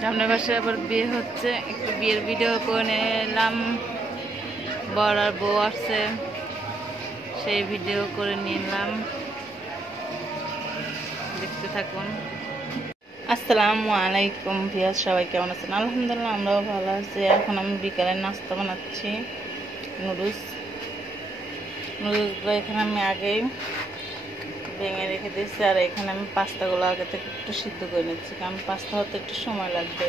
সামনের বাসায় আবার বিয়ে হচ্ছে, একটু বিয়ের ভিডিও করে নিলাম। বর আর বউ আসছে, সেই ভিডিও করে নিলাম, দেখতে থাকুন। আসসালামু আলাইকুম ভিউয়ার্স, সবাই কেমন আছেন? আলহামদুলিল্লাহ আমরাও ভালো আছি। এখন আমি বিকালের নাস্তা বানাচ্ছি, নুডলসগুলো এখানে আমি আগেই ভেঙে রেখে দিয়েছি, আর এখানে আমি পাস্তাগুলো আগে থেকে একটু সিদ্ধ করে নিচ্ছি, কারণ পাস্তা হতে একটু সময় লাগবে।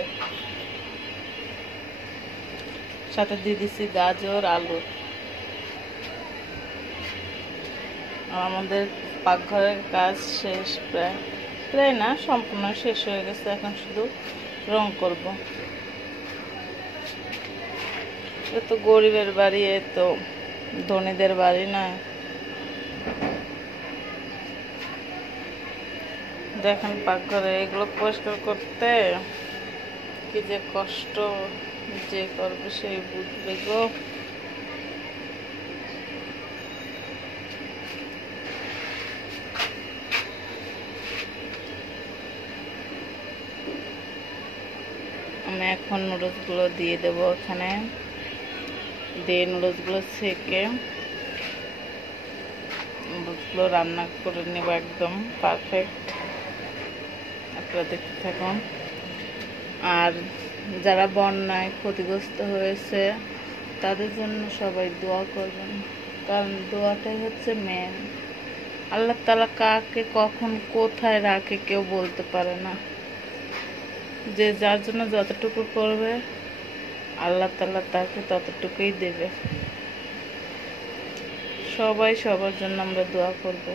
সাথে দিয়ে দিচ্ছি গাজর, আলু। আর আমাদের পাকঘরের কাজ শেষ, প্রায় না, সম্পূর্ণ শেষ হয়ে গেছে। এখন শুধু রং করব। এ তো গরিবের বাড়ি, এ তো ধনীদের বাড়ি না। দেখেন পাকঘরে এগুলো পরিষ্কার করতে কি যে কষ্ট, যে করবে সেই বুঝবে গো। আমি এখন নুডলসগুলো দিয়ে দেবো এখানে, দিয়ে নুডলসগুলো সেকে নুডলসগুলো রান্না করে নেব একদম পারফেক্ট। আপনারা দেখতে থাকুন। আর যারা বন্যায় ক্ষতিগ্রস্ত হয়েছে তাদের জন্য সবাই দোয়া করবেন, কারণ দোয়াটাই হচ্ছে মেন। আল্লাহ তাআলা কাকে কখন কোথায় রাখে কেউ বলতে পারে না। যে যার জন্য যতটুকু করবে আল্লাহ তাআলা তাকে ততটুকুই দেবে। সবাই সবার জন্য আমরা দোয়া করব।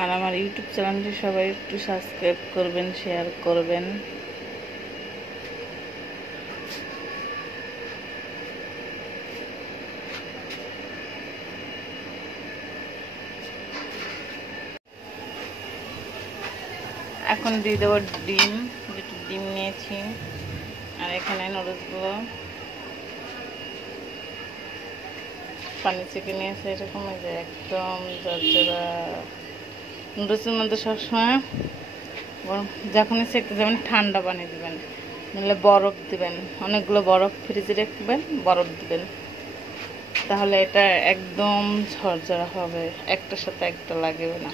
আর আমার ইউটিউব চ্যানেলটি সবাই একটু সাবস্ক্রাইব করবেন, শেয়ার করবেন। এখন দিয়ে দেবো ডিম, যেটু ডিম নিয়েছি। আর এখানে নুডলসগুলো পানি চেপে নিয়েছে এরকম, যে একদম ঝরঝরা। নুডলসের মধ্যে সবসময় যখনই সেঁকতে যাবেন ঠান্ডা পানি দিবেন, নাহলে বরফ দিবেন। অনেকগুলো বরফ ফ্রিজে রাখবেন, বরফ দিবেন, তাহলে এটা একদম ঝরঝরা হবে, একটার সাথে একটা লাগবে না।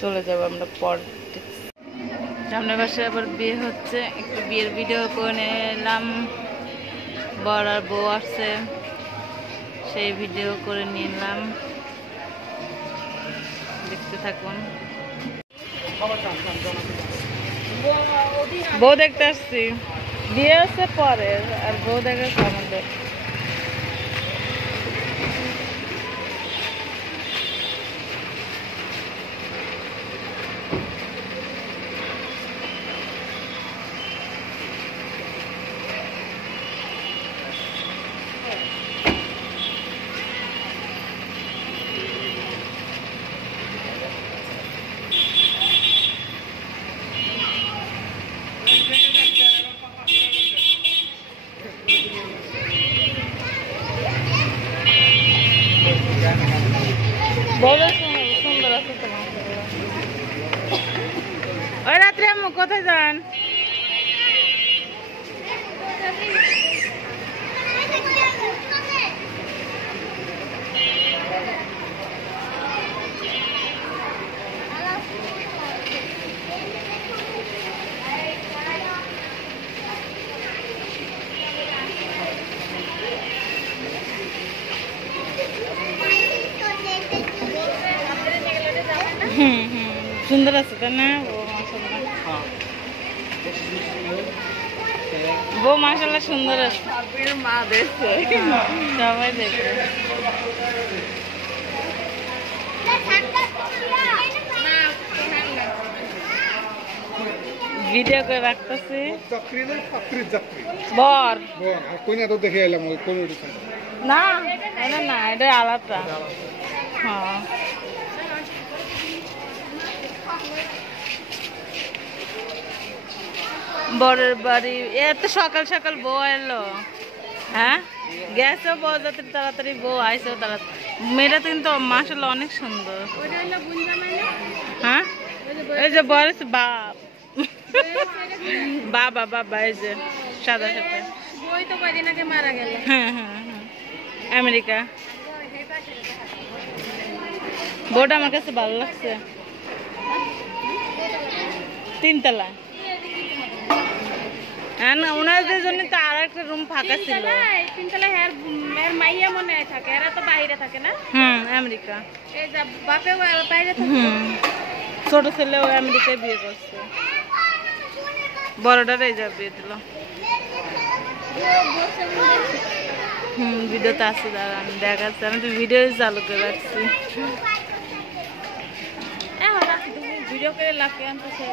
চলে যাবো আমরা পর। সামনের বাসায় আবার বিয়ে হচ্ছে, একটু বিয়ের ভিডিও করে নিলাম। বর আর বউ আসছে, সেই ভিডিও করে নিলাম, দেখতে থাকুন। বউ দেখতে আসছি, বিয়ে হচ্ছে পরে, আর বউ দেখে আমাদের। সুন্দর আছে তোমার। ওই রাত্রে আম্মু কোথায় যান? সুন্দর আছে তাই না? বউ মাশাআল্লাহ সুন্দর আছে। মা দেখছে, সবাই দেখছে। ভিডিও করে রাখতেছি। বর না, না এটা আলাদা। হ্যাঁ বরের বাড়ি এত সকাল সকাল বউ এলো। হ্যাঁ গেছেও বউ যাতে তাড়াতাড়ি, বউ আইসেও তাড়াতাড়ি। মেয়েটা কিন্তু মাশাআল্লাহ অনেক সুন্দর। হ্যাঁ এই যে বয়স বাপ বাবা বাবা, এই যে সাদা সাথে মারা গেল। হ্যাঁ হ্যাঁ হ্যাঁ আমেরিকা। বউটা আমার কাছে ভালো লাগছে, তিনতলা। হ্যাঁ না, ওনাদের জন্য তো আর একটা রুম ফাঁকা ছিল। তিনতলায় মাইয়া মনে হয় থাকে, এরা তো বাইরে থাকে না। আমেরিকা। এই যা বাপেও বাইরে থাকে। ছোট ছেলেও আমেরিকায় বিয়ে করছে, বড়টার এই যা বিয়ে দিল। ভিডিওতে আছে, দাঁড়ান দেখাচ্ছে, আমি তো ভিডিও চালু করে রাখছি। ভিডিও করে লাফিয়ে আনতেছে।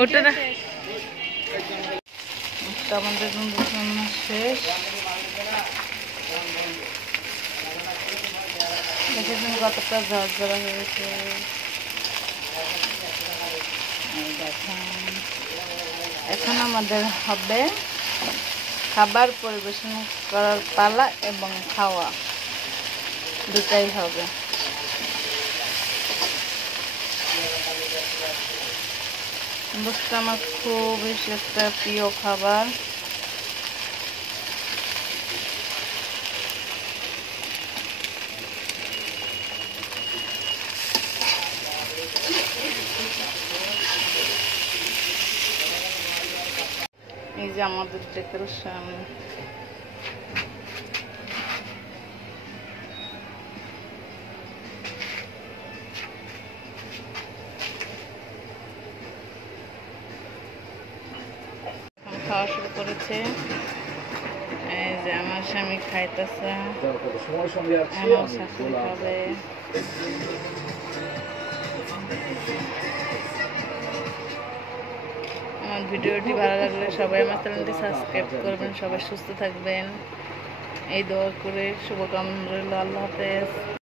ওটা আমাদের রান্না শেষ। দেখেছেন কতটা ঝরঝরা হয়েছে। দেখেন এখন আমাদের হবে খাবার পরিবেশন করার পালা এবং খাওয়া দুটাই হবে। গোশত আমার খুব বেশি একটা প্রিয় খাবার। এই যে আমাদের ডেকোরেশন। খাওয়া শুরু করেছে, এই যে আমার স্বামী খাইতেছে, আমার শাশুড়ি খাবে। আমার ভিডিওটি ভালো লাগলে সবাই আমার চ্যানেলটি সাবস্ক্রাইব করবেন। সবাই সুস্থ থাকবেন এই দোয়া করে শুভকামনা রইল। আল্লাহ হাফেজ।